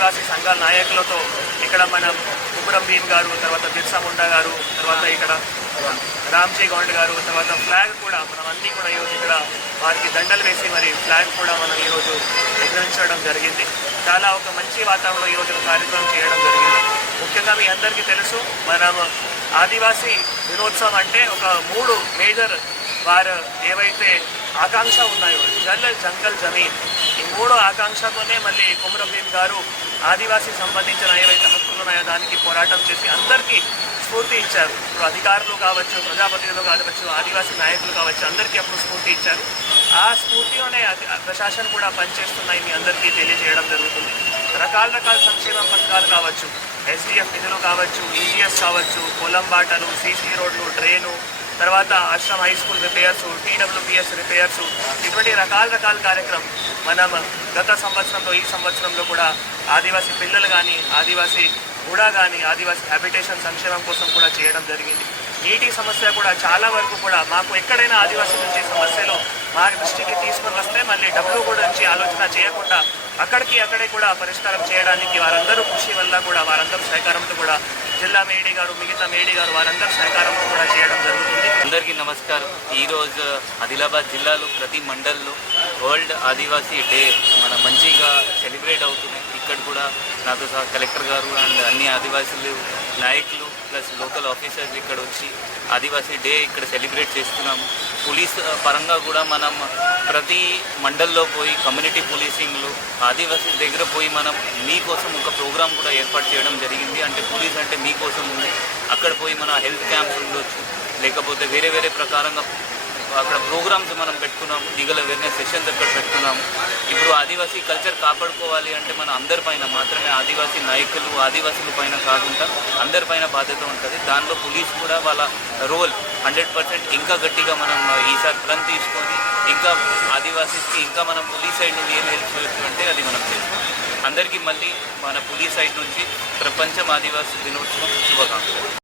ఆదివాసీ సంఘాల నాయకులతో ఇక్కడ మనం కుమరం భీమ్ గారు, తర్వాత బిర్సా ముండా గారు, తర్వాత ఇక్కడ రామ్జీ గౌండ్ గారు, తర్వాత ఫ్లాగ్ కూడా మనం అన్నీ కూడా ఈరోజు ఇక్కడ వారికి దండలు వేసి మరి ఫ్లాగ్ కూడా మనం ఈరోజు ఎగరించడం జరిగింది. చాలా ఒక మంచి వాతావరణంలో ఈరోజు కార్యక్రమం చేయడం జరిగింది. ముఖ్యంగా మీ అందరికీ తెలుసు, మనం ఆదివాసీ దినోత్సవం అంటే ఒక 3 మేజర్ వారు ఏవైతే ఆకాంక్ష ఉన్నాయో, జల్ జంగల్ జమీన్, ఈ 3 ఆకాంక్షతోనే మళ్ళీ కుమరం భీమ్ గారు ఆదివాసీ సంబంధించిన ఏవైతే హక్కులు ఉన్నాయో దానికి పోరాటం చేసి అందరికీ స్ఫూర్తి ఇచ్చారు. ఇప్పుడు అధికారులు కావచ్చు, ప్రజాప్రతినిధులు కావచ్చు, ఆదివాసీ నాయకులు కావచ్చు, అందరికీ అప్పుడు స్ఫూర్తి ఇచ్చారు. ఆ స్ఫూర్తిలోనే ప్రశాసన కూడా పనిచేస్తున్నాయి మీ అందరికీ తెలియజేయడం జరుగుతుంది. రకాల సంక్షేమ పథకాలు కావచ్చు, ఎస్డిఎఫ్ నిధులు కావచ్చు, ఈజీఎస్ కావచ్చు, పొలం బాటలు, సీసీ రోడ్లు, డ్రైను, తర్వాత Ashram high school repairs, TWPS repairs, ఇటువంటి రకాల కార్యక్రమం మనం గత సంవత్సరంలో ఈ సంవత్సరంలో కూడా ఆదివాసీ పిల్లలు కానీ, ఆదివాసీ కూడా కానీ, ఆదివాసీ హ్యాబిటేషన్ సంక్షేమం కోసం కూడా చేయడం జరిగింది. నీటి సమస్య కూడా చాలా వరకు కూడా మాకు ఎక్కడైనా ఆదివాసీ నుంచి సమస్యలు మా దృష్టికి తీసుకొని వస్తే మళ్ళీ డబ్బులు కూడా నుంచి ఆలోచన చేయకుండా అక్కడే కూడా పరిష్కారం చేయడానికి వారందరూ కృషి వల్ల కూడా, వారందరూ సహకారంతో కూడా, జిల్లా మేడీ గారు, మిగతా మేడీ గారు వారందరూ సహకారంతో కూడా చేయడం జరుగుతుంది. అందరికీ నమస్కారం. ఈరోజు ఆదిలాబాద్ జిల్లాలో ప్రతి మండల్లో వరల్డ్ ఆదివాసీ డే మన మంచిగా సెలబ్రేట్ అవుతున్నాయి. ఇక్కడ కూడా నాతో సహా కలెక్టర్ గారు అండ్ అన్ని ఆదివాసీలు నాయకులు ప్లస్ లోకల్ ఆఫీసర్స్ ఇక్కడ వచ్చి ఆదివాసీ డే ఇక్కడ సెలబ్రేట్ చేస్తున్నాము. పోలీస్ పరంగా కూడా మనం ప్రతి మండల్లో పోయి కమ్యూనిటీ పోలీసింగ్లో ఆదివాసీ దగ్గర పోయి మనం మీకోసం ఒక ప్రోగ్రామ్ కూడా ఏర్పాటు చేయడం జరిగింది. అంటే పోలీస్ అంటే మీకోసం ఉంది. అక్కడ పోయి మన హెల్త్ క్యాంప్స్ ఉండొచ్చు, లేకపోతే వేరే ప్రకారంగా అక్కడ ప్రోగ్రామ్స్ మనం పెట్టుకున్నాము. లీగల్ అవేర్నెస్ సెషన్స్ అక్కడ పెట్టుకున్నాము. ఇప్పుడు ఆదివాసీ కల్చర్ కాపాడుకోవాలి అంటే మన అందరిపైన మాత్రమే, ఆదివాసీ నాయకులు ఆదివాసీల పైన కాకుండా అందరిపైన బాధ్యత ఉంటుంది. దానిలో పోలీస్ కూడా వాళ్ళ రోల్ 100% ఇంకా గట్టిగా మనం ఈసారి ప్లాన్ తీసుకొని ఇంకా ఆదివాసీస్కి ఇంకా మనం పోలీస్ సైడ్ నుండి ఏం హెల్ప్ చేయొచ్చు అంటే అది మనం చేస్తాం. అందరికీ మళ్ళీ మన పోలీస్ సైడ్ నుంచి ప్రపంచం ఆదివాసీ దినోత్సవం శుభాకాంక్షలు.